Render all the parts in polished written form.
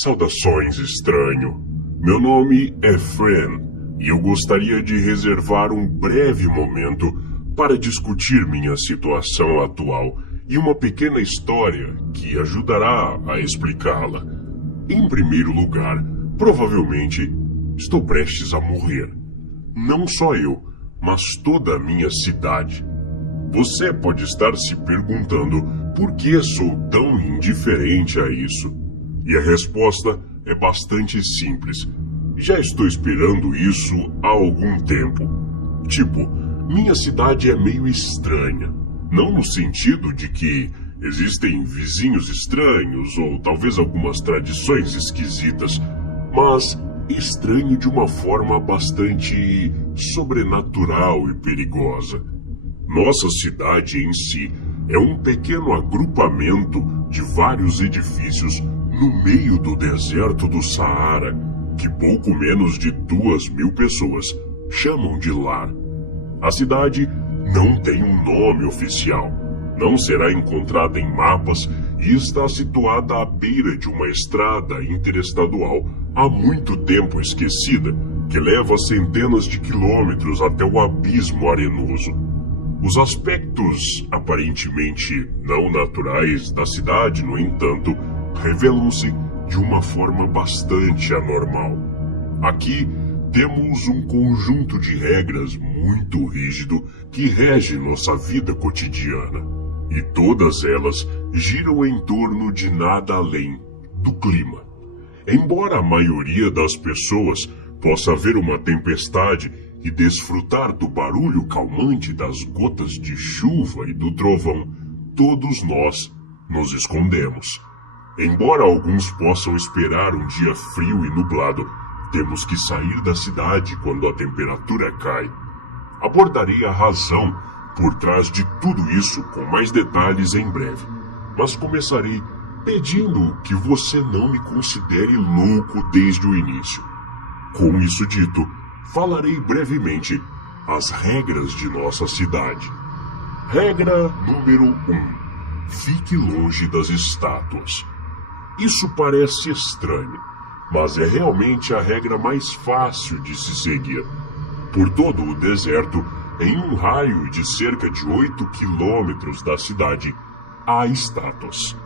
Saudações, estranho. Meu nome é Fran e eu gostaria de reservar um breve momento para discutir minha situação atual e uma pequena história que ajudará a explicá-la. Em primeiro lugar, provavelmente estou prestes a morrer. Não só eu, mas toda a minha cidade. Você pode estar se perguntando por que sou tão indiferente a isso. E a resposta é bastante simples. Já estou esperando isso há algum tempo. Tipo, minha cidade é meio estranha. Não no sentido de que existem vizinhos estranhos ou talvez algumas tradições esquisitas, mas estranho de uma forma bastante sobrenatural e perigosa. Nossa cidade em si é um pequeno agrupamento de vários edifícios no meio do deserto do Saara, que pouco menos de 2.000 pessoas chamam de lar. A cidade não tem um nome oficial, não será encontrada em mapas e está situada à beira de uma estrada interestadual há muito tempo esquecida, que leva centenas de quilômetros até o abismo arenoso. Os aspectos aparentemente não naturais da cidade, no entanto, revelam-se de uma forma bastante anormal. Aqui temos um conjunto de regras muito rígido que rege nossa vida cotidiana, e todas elas giram em torno de nada além do clima. Embora a maioria das pessoas possa ver uma tempestade e desfrutar do barulho calmante das gotas de chuva e do trovão, todos nós nos escondemos. Embora alguns possam esperar um dia frio e nublado, temos que sair da cidade quando a temperatura cai. Abordarei a razão por trás de tudo isso com mais detalhes em breve, mas começarei pedindo que você não me considere louco desde o início. Com isso dito, falarei brevemente as regras de nossa cidade. Regra número 1. Fique longe das estátuas. Isso parece estranho, mas é realmente a regra mais fácil de se seguir. Por todo o deserto, em um raio de cerca de 8 quilômetros da cidade, há estátuas.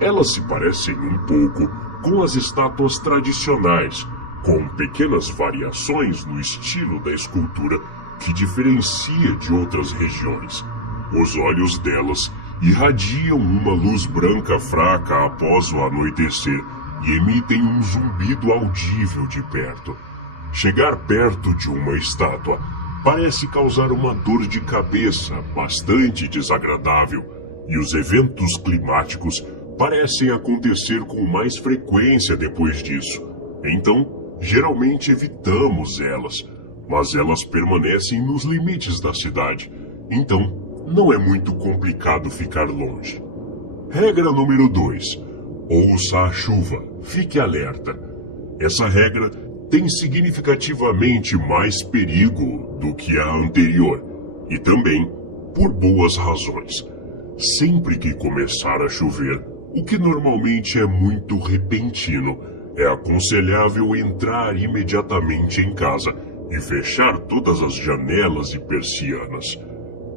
Elas se parecem um pouco com as estátuas tradicionais, com pequenas variações no estilo da escultura que diferencia de outras regiões. Os olhos delas irradiam uma luz branca fraca após o anoitecer e emitem um zumbido audível de perto. Chegar perto de uma estátua parece causar uma dor de cabeça bastante desagradável, e os eventos climáticos parecem acontecer com mais frequência depois disso. Então, geralmente evitamos elas, mas elas permanecem nos limites da cidade, então não é muito complicado ficar longe. Regra número 2. Ouça a chuva, fique alerta. Essa regra tem significativamente mais perigo do que a anterior, e também por boas razões. Sempre que começar a chover, o que normalmente é muito repentino, é aconselhável entrar imediatamente em casa e fechar todas as janelas e persianas.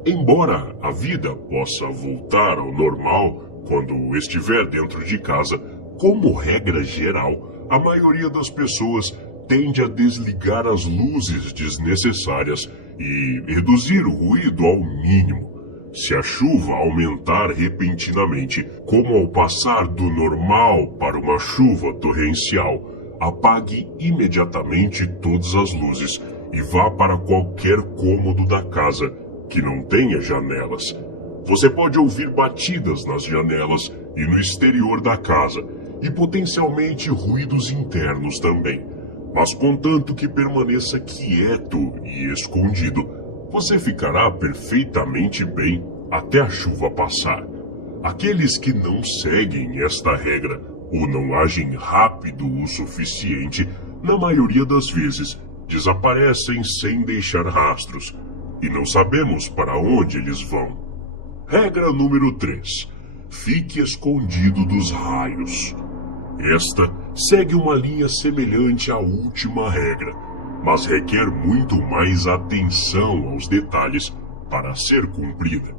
Embora a vida possa voltar ao normal quando estiver dentro de casa, como regra geral, a maioria das pessoas tende a desligar as luzes desnecessárias e reduzir o ruído ao mínimo. Se a chuva aumentar repentinamente, como ao passar do normal para uma chuva torrencial, apague imediatamente todas as luzes e vá para qualquer cômodo da casa que não tenha janelas. Você pode ouvir batidas nas janelas e no exterior da casa, e potencialmente ruídos internos também. Mas contanto que permaneça quieto e escondido, você ficará perfeitamente bem até a chuva passar. Aqueles que não seguem esta regra ou não agem rápido o suficiente, na maioria das vezes, desaparecem sem deixar rastros, e não sabemos para onde eles vão. Regra número 3. Fique escondido dos raios. Esta segue uma linha semelhante à última regra, mas requer muito mais atenção aos detalhes para ser cumprida.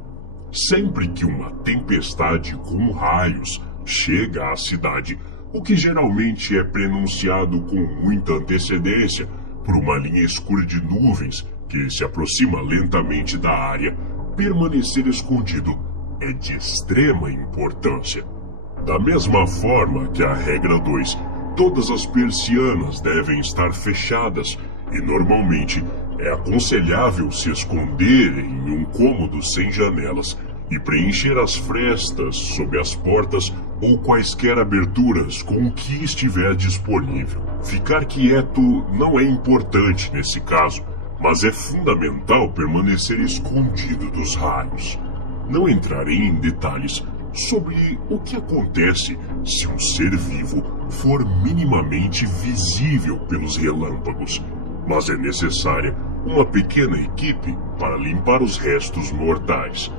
Sempre que uma tempestade com raios chega à cidade, o que geralmente é prenunciado com muita antecedência por uma linha escura de nuvens que se aproxima lentamente da área, permanecer escondido é de extrema importância. Da mesma forma que a regra 2, todas as persianas devem estar fechadas e normalmente é aconselhável se esconder em um cômodo sem janelas e preencher as frestas sob as portas ou quaisquer aberturas com o que estiver disponível. Ficar quieto não é importante nesse caso, mas é fundamental permanecer escondido dos raios. Não entrarei em detalhes sobre o que acontece se um ser vivo for minimamente visível pelos relâmpagos, mas é necessária uma pequena equipe para limpar os restos mortais.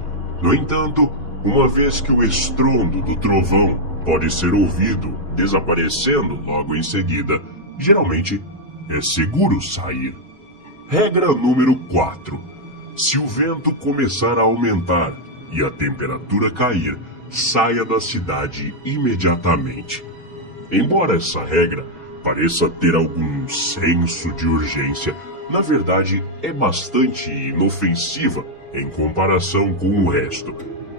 No entanto, uma vez que o estrondo do trovão pode ser ouvido desaparecendo logo em seguida, geralmente é seguro sair. Regra número 4. Se o vento começar a aumentar e a temperatura cair, saia da cidade imediatamente. Embora essa regra pareça ter algum senso de urgência, na verdade é bastante inofensiva em comparação com o resto.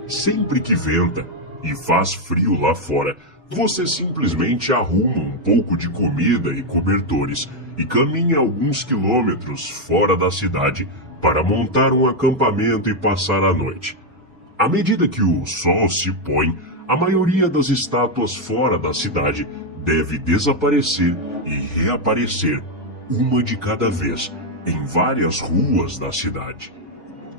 Sempre que venta e faz frio lá fora, você simplesmente arruma um pouco de comida e cobertores e caminha alguns quilômetros fora da cidade para montar um acampamento e passar a noite. À medida que o sol se põe, a maioria das estátuas fora da cidade deve desaparecer e reaparecer, uma de cada vez, em várias ruas da cidade.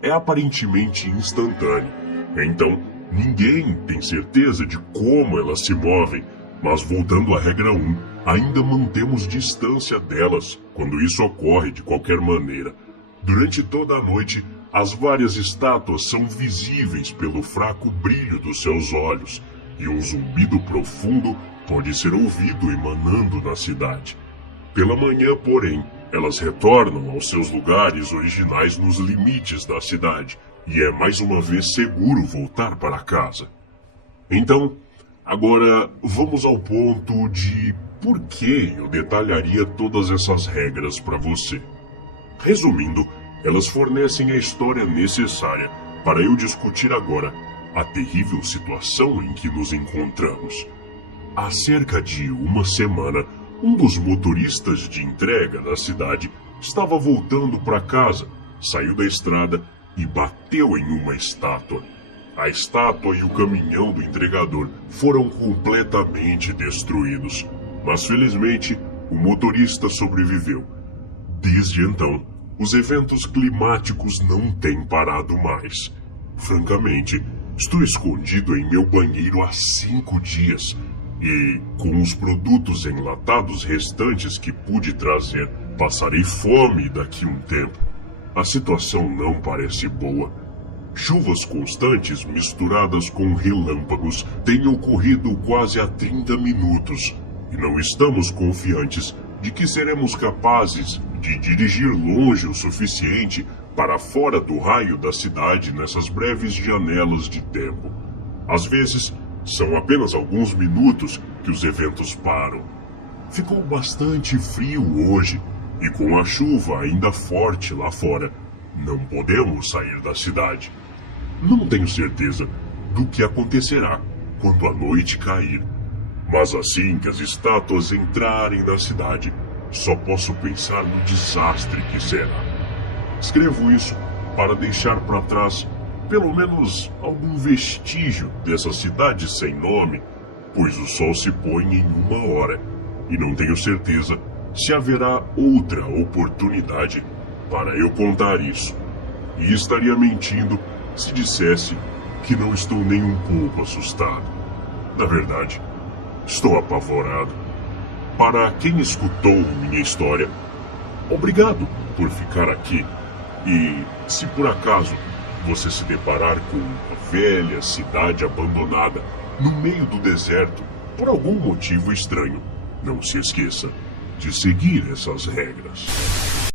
É aparentemente instantâneo, então ninguém tem certeza de como elas se movem, mas voltando à regra 1, ainda mantemos distância delas quando isso ocorre de qualquer maneira. Durante toda a noite, as várias estátuas são visíveis pelo fraco brilho dos seus olhos, e um zumbido profundo pode ser ouvido emanando na cidade. Pela manhã, porém, elas retornam aos seus lugares originais nos limites da cidade, e é mais uma vez seguro voltar para casa. Então, agora vamos ao ponto de por que eu detalharia todas essas regras para você. Resumindo, elas fornecem a história necessária para eu discutir agora a terrível situação em que nos encontramos. Há cerca de uma semana, um dos motoristas de entrega da cidade estava voltando para casa, saiu da estrada e bateu em uma estátua. A estátua e o caminhão do entregador foram completamente destruídos, mas felizmente o motorista sobreviveu. Desde então, os eventos climáticos não têm parado mais. Francamente, estou escondido em meu banheiro há 5 dias e, com os produtos enlatados restantes que pude trazer, passarei fome daqui a um tempo. A situação não parece boa. Chuvas constantes misturadas com relâmpagos têm ocorrido quase há 30 minutos e não estamos confiantes de que seremos capazes de dirigir longe o suficiente para fora do raio da cidade nessas breves janelas de tempo. Às vezes, são apenas alguns minutos que os eventos param. Ficou bastante frio hoje e com a chuva ainda forte lá fora, não podemos sair da cidade. Não tenho certeza do que acontecerá quando a noite cair, mas assim que as estátuas entrarem na cidade, só posso pensar no desastre que será. Escrevo isso para deixar para trás pelo menos algum vestígio dessa cidade sem nome, pois o sol se põe em 1 hora e não tenho certeza se haverá outra oportunidade para eu contar isso. E estaria mentindo se dissesse que não estou nem um pouco assustado. Na verdade, estou apavorado. Para quem escutou minha história, obrigado por ficar aqui. E se por acaso você se deparar com uma velha cidade abandonada no meio do deserto por algum motivo estranho. Não se esqueça de seguir essas regras.